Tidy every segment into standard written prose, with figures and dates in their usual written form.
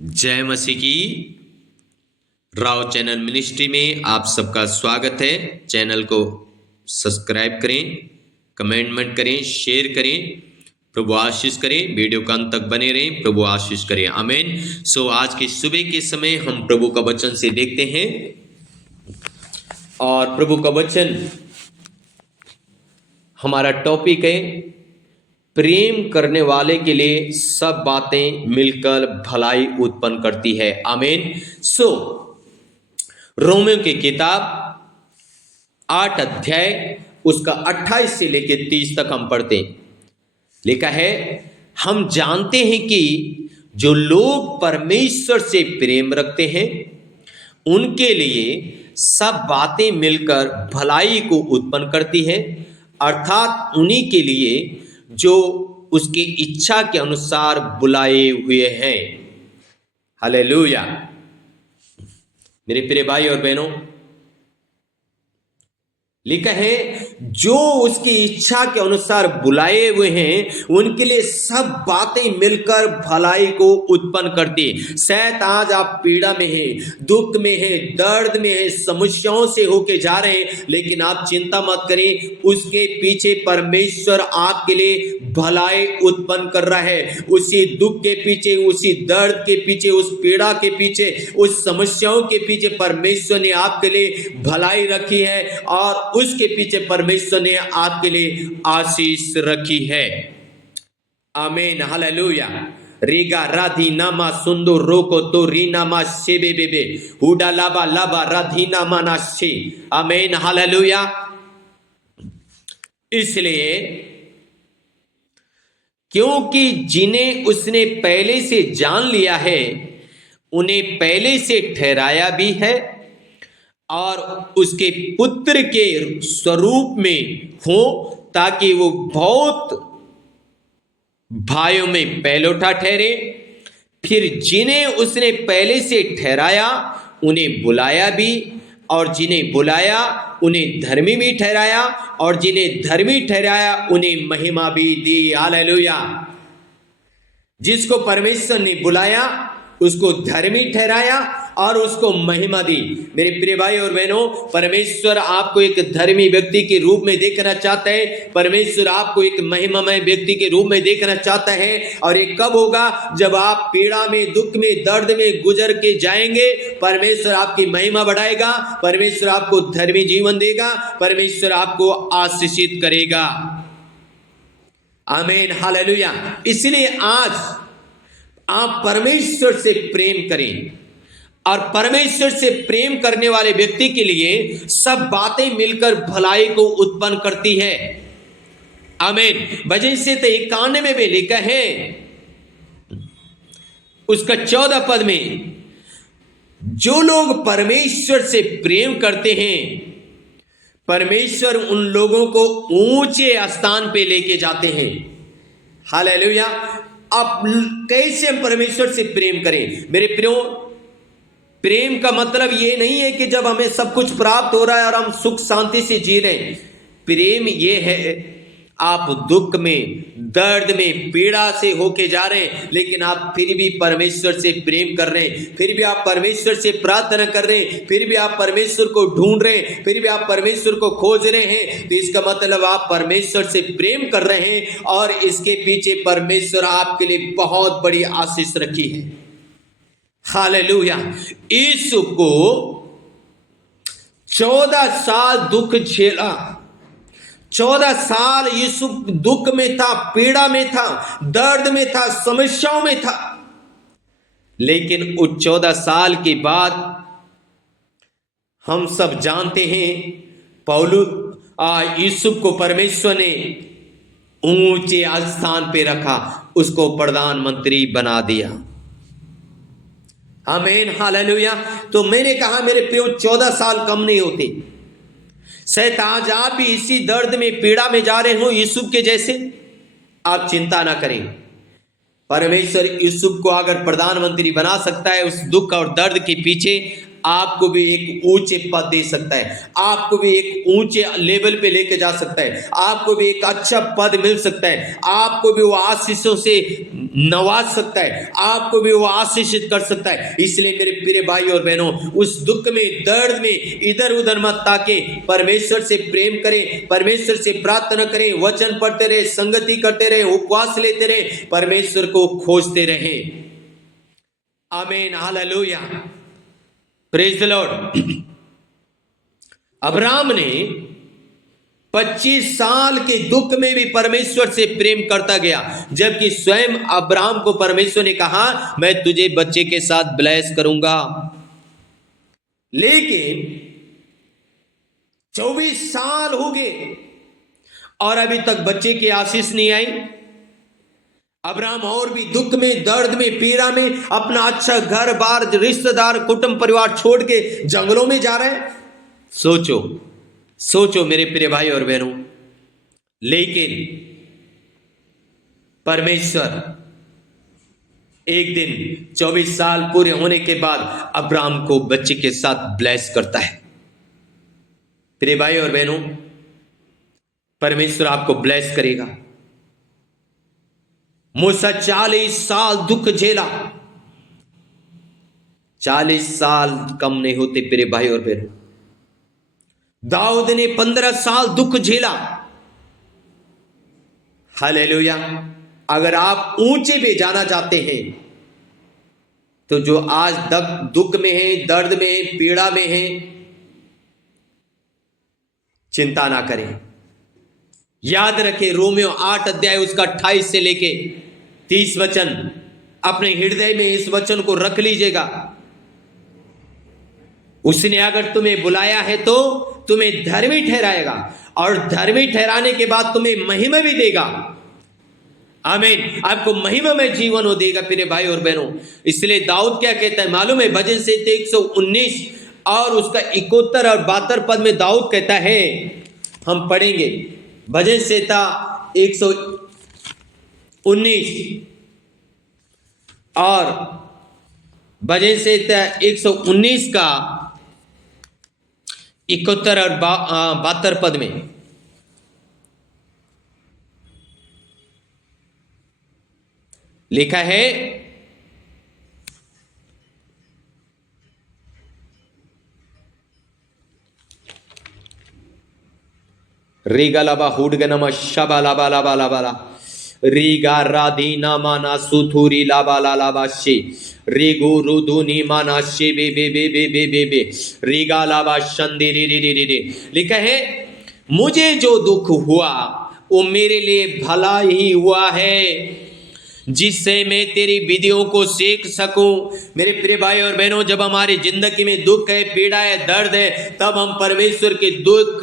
जय मसीह की। Rao channel ministry में आप सबका स्वागत है। चैनल को सब्सक्राइब करें, कमेंट करें, शेयर करें। प्रभु आशीष करें। वीडियो का अंत तक बने रहें। प्रभु आशीष करें। आमीन। आज की सुबह के समय हम प्रभु का वचन से देखते हैं और प्रभु का वचन हमारा टॉपिक है, प्रेम करने वाले के लिए सब बातें मिलकर भलाई उत्पन्न करती है। आमीन। रोमियो की किताब 8 अध्याय उसका 28 से लेकर 30 तक हम पढ़ते हैं। लिखा है, हम जानते हैं कि जो लोग परमेश्वर से प्रेम रखते हैं उनके लिए सब बातें मिलकर भलाई को उत्पन्न करती है, अर्थात उन्हीं के लिए जो उसकी इच्छा के अनुसार बुलाए हुए हैं। हालेलुया। मेरे प्रिय भाई और बहनों, लिखा है जो उसकी इच्छा के अनुसार बुलाए हुए हैं उनके लिए सब बातें मिलकर भलाई को उत्पन्न करती है। शायद आज आप पीड़ा में हैं, दुख में हैं, दर्द में हैं, समस्याओं से होके जा रहे हैं, लेकिन आप चिंता मत करें। उसके पीछे परमेश्वर आपके लिए भलाई उत्पन्न कर रहा है। उसी दुख के पीछे, उसी दर्द के पीछे, उस पीड़ा के पीछे, उस समस्याओं के पीछे परमेश्वर ने आपके लिए भलाई रखी है और उसके पीछे परमेश्वर ने आपके लिए आशीष रखी है। आमीन। हालेलुया। रीगा राधी नामा सुंदो रोको तो रीनामा शेबे बेबे हुडा लाबा लाबा राधी नामा ना शे। आमीन। हालेलुया। इसलिए क्योंकि जिन्हें उसने पहले से जान लिया है उन्हें पहले से ठहराया भी है और उसके पुत्र के स्वरूप में हो, ताकि वो बहुत भाइयों में पहलौठा ठहरे। फिर जिन्हें उसने पहले से ठहराया उन्हें बुलाया भी, और जिन्हें बुलाया उन्हें धर्मी भी ठहराया, और जिन्हें धर्मी ठहराया उन्हें महिमा भी दी। हालेलुया। जिसको परमेश्वर ने बुलाया उसको धर्मी ठहराया और उसको महिमा दी। मेरे प्रिय भाई और बहनों, परमेश्वर आपको एक धर्मी व्यक्ति के रूप में देखना चाहता है। परमेश्वर आपको एक महिमामय व्यक्ति के रूप में देखना चाहता है। और ये कब होगा? जब आप पीड़ा में, दुख में, दर्द में गुजर के जाएंगे, परमेश्वर आपकी महिमा बढ़ाएगा, परमेश्वर आपको धर्मी जीवन देगा, परमेश्वर आपको आशीषित करेगा। आमीन। हालेलुया। इसलिए आज आप परमेश्वर से प्रेम करें, और परमेश्वर से प्रेम करने वाले व्यक्ति के लिए सब बातें मिलकर भलाई को उत्पन्न करती है। आमीन। वजह से तो 91 में लिखा है उसका 14 पद में, जो लोग परमेश्वर से प्रेम करते हैं परमेश्वर उन लोगों को ऊंचे स्थान पे लेके जाते हैं। हालेलुया। अब कैसे हम परमेश्वर से प्रेम करें? मेरे प्रियो, प्रेम का मतलब ये नहीं है कि जब हमें सब कुछ प्राप्त हो रहा है और हम सुख शांति से जी रहे हैं। प्रेम ये है, आप दुख में, दर्द में, पीड़ा से होके जा रहे हैं, लेकिन आप फिर भी परमेश्वर से प्रेम कर रहे हैं, फिर भी आप परमेश्वर से प्रार्थना कर रहे हैं, फिर भी आप परमेश्वर को ढूंढ रहे हैं, फिर भी आप परमेश्वर को खोज रहे हैं, तो इसका मतलब आप परमेश्वर से प्रेम कर रहे हैं और इसके पीछे परमेश्वर आपके लिए बहुत बड़ी आशीष रखी है। हालेलुया। यीशु को 14 साल दुख झेला। 14 साल यीशु दुख में था, पीड़ा में था, दर्द में था, समस्याओं में था, लेकिन उस 14 साल के बाद हम सब जानते हैं यीशु को परमेश्वर ने ऊंचे स्थान पे रखा, उसको प्रधानमंत्री बना दिया। आमीन। हालेलुया। तो मैंने कहा मेरे प्रियो, 14 साल कम नहीं होते। शायद आज आप भी इसी दर्द में, पीड़ा में जा रहे हो यूसुफ के जैसे। आप चिंता ना करें, परमेश्वर यूसुफ को अगर प्रधानमंत्री बना सकता है, उस दुख और दर्द के पीछे आपको भी एक ऊंचे पद दे सकता है, आपको भी एक ऊंचे लेवल पे लेके जा सकता है, आपको भी एक अच्छा पद मिल सकता है, आपको भी वो आशीषों से नवाज सकता है, आपको भी वो आशीषित कर सकता है। इसलिए मेरे प्रिय भाई और बहनों, उस दुख में, दर्द में इधर उधर मत ताके, परमेश्वर से प्रेम करें, परमेश्वर से प्रार्थना करें, वचन पढ़ते रहे, संगति करते रहे, उपवास लेते रहे, परमेश्वर को खोजते रहे। आमीन, hallelujah, praise the Lord. Abraham ने 25 साल के दुख में भी परमेश्वर से प्रेम करता गया, जबकि स्वयं अब्राहम को परमेश्वर ने कहा मैं तुझे बच्चे के साथ ब्लेस करूंगा। लेकिन 24 साल हो गए और अभी तक बच्चे की आशीष नहीं आई। अब्राहम और भी दुख में, दर्द में, पीड़ा में अपना अच्छा घर बार, रिश्तेदार, कुटुंब परिवार छोड़ के जंगलों में जा रहे हैं। सोचो सोचो मेरे प्रिय भाई और बहनों। लेकिन परमेश्वर एक दिन 24 साल पूरे होने के बाद अब्राहम को बच्चे के साथ ब्लेस करता है। प्रिय भाई और बहनों, परमेश्वर आपको ब्लेस करेगा। मूसा 40 साल दुख झेला। 40 साल कम नहीं होते प्रिय भाई और बहनों। दाऊद ने 15 साल दुख झेला। हालेलुया। अगर आप ऊंचे पे जाना चाहते हैं तो जो आज दुख में है, दर्द में है, पीड़ा में है, चिंता ना करें। याद रखें रोमियो 8 अध्याय उसका 28 से लेके 30 वचन अपने हृदय में इस वचन को रख लीजिएगा। उसने अगर तुम्हें बुलाया है तो तुम्हें धर्मी ठहराएगा और धर्मी ठहराने के बाद तुम्हें महिमा भी देगा। आमीन। आपको महिमा में जीवन हो देगा प्रिय भाई और बहनों। इसलिए दाऊद क्या कहता है मालूम है? भजन संहिता 119 और उसका 71 और 72 पद में दाऊद कहता है, हम पढ़ेंगे भजन संहिता 119 और भजन संहिता 119 का 71 और 72 पद में लिखा है, रीगा लाबा हुडगा नमा शबा लाबा लाबा लाबा ला रीगा राधी नामाना सुथुरी लाबा ला लाबा शे रीगो रुदुनी माना शे बे बे बे बे बे बे बे रीगा लाबा शंदे रे रे रे रे रे। लिखा है मुझे जो दुख हुआ वो मेरे लिए भला ही हुआ है, जिससे मैं तेरी विधियों को सीख सकूं। मेरे प्रिय भाई और बहनों, जब हमारी जिंदगी में दुख है, पीड़ा है, दर्द है, तब हम परमेश्वर के दुख,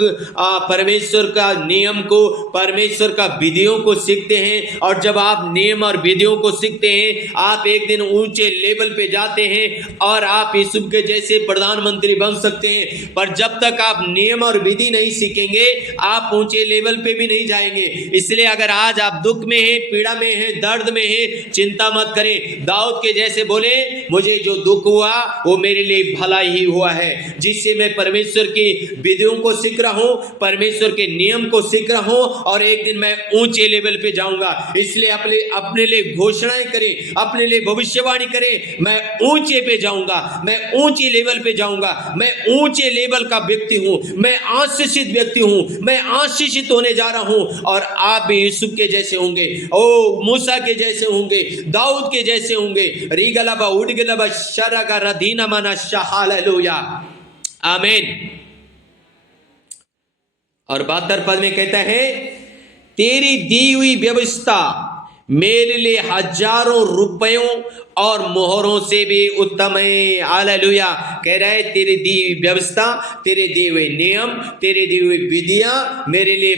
परमेश्वर का नियम को, परमेश्वर का विधियों को सीखते हैं। और जब आप नियम और विधियों को सीखते हैं, आप एक दिन ऊंचे लेवल पे जाते हैं और आप यीशु के जैसे प्रधानमंत्री बन सकते हैं। पर जब तक आप नियम और विधि नहीं सीखेंगे, आप ऊंचे लेवल पे भी नहीं जाएंगे। इसलिए अगर आज आप दुख में हैं, पीड़ा में हैं, दर्द में हैं, चिंता मत करें। दाऊद के जैसे बोले, मुझे जो दुख हुआ वो मेरे लिए भला ही हुआ है, जिससे मैं परमेश्वर की विधियों को सीख रहा हूं, परमेश्वर के नियम को सीख रहा हूं और एक दिन मैं ऊंचे लेवल पे जाऊंगा। इसलिए अपने लिए घोषणाएं करें, अपने लिए भविष्यवाणी करें, मैं ऊंचे पे जाऊंगा, मैं ऊंचे लेवल पे जाऊंगा, मैं ऊंचे लेवल का व्यक्ति हूं, मैं आशीषित व्यक्ति हूं, मैं आशीषित होने जा रहा हूं। और आप भी यूसुफ के जैसे होंगे, ओ मूसा के जैसे होंगे, दाऊद के जैसे होंगे। रीगलाबा उडगलाबा शरगा रदीना माना हालेलुया, आमीन। और 72 पद में कहता है, तेरी दी हुई व्यवस्था मेरे लिए हजारों रुपयों और मोहरों से भी उत्तम है। हालेलुया। कह रहा है तेरी दी हुई व्यवस्था, तेरे दिए हुए नियम, तेरे दिए हुए विधियां मेरे लिए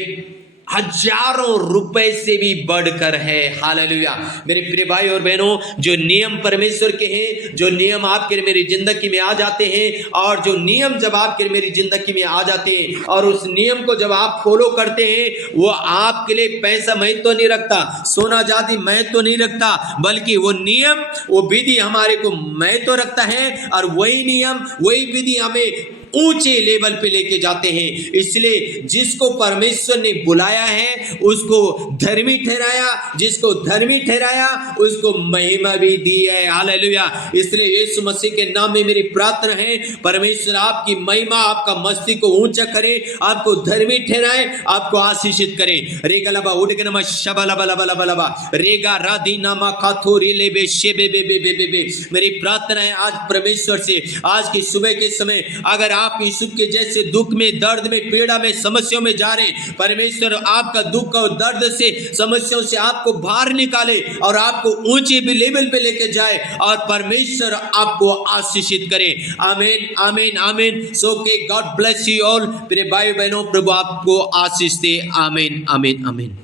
हजारों रुपए से भी बढ़कर है। हालेलुया। मेरे प्रिय भाई और बहनों, जो नियम परमेश्वर के हैं, जो नियम आपके मेरी जिंदगी में आ जाते हैं, और जो नियम जब आपके मेरी जिंदगी में आ जाते हैं और उस नियम को जब आप फॉलो करते हैं, वो आपके लिए पैसा महत्व तो नहीं रखता, सोना जाति महत्व तो नहीं रखता, बल्कि वो नियम, वो विधि हमारे को महत्व रखता है। और वही नियम, वही विधि हमें ऊंचे लेवल पे लेके जाते हैं। इसलिए जिसको परमेश्वर ने बुलाया है उसको धर्मी ठहराया, जिसको धर्मी ठहराया उसको महिमा भी दी है। हालेलुया। इसलिए यीशु मसीह के नाम में मेरी प्रार्थना है, परमेश्वर आपकी महिमा, आपका मस्ती को ऊंचा करे, आपको धर्मी ठहराए, आपको आशीषित करे। रेगा लबा उड़ के नमा शबा लबा लबा लबा लबा रेगा राधी नामा काथोरी लेबे शेबे बे बे बे बे बे। मेरी प्रार्थना है आज परमेश्वर से, आज की सुबह के समय अगर आप यूसुफ के जैसे दुख में, दर्द में, पीड़ा में, समस्याओं में जा रहे, परमेश्वर आपका दुख और दर्द से, समस्याओं से आपको बाहर निकाले और आपको ऊंचे भी लेवल पे लेके जाए और परमेश्वर आपको आशीषित करे। आमीन, आमीन, आमीन। सो के गॉड ब्लेस यू ऑल। मेरे भाई बहनों, प्रभु आपको आशीष दे। आमीन, आमीन, आमीन।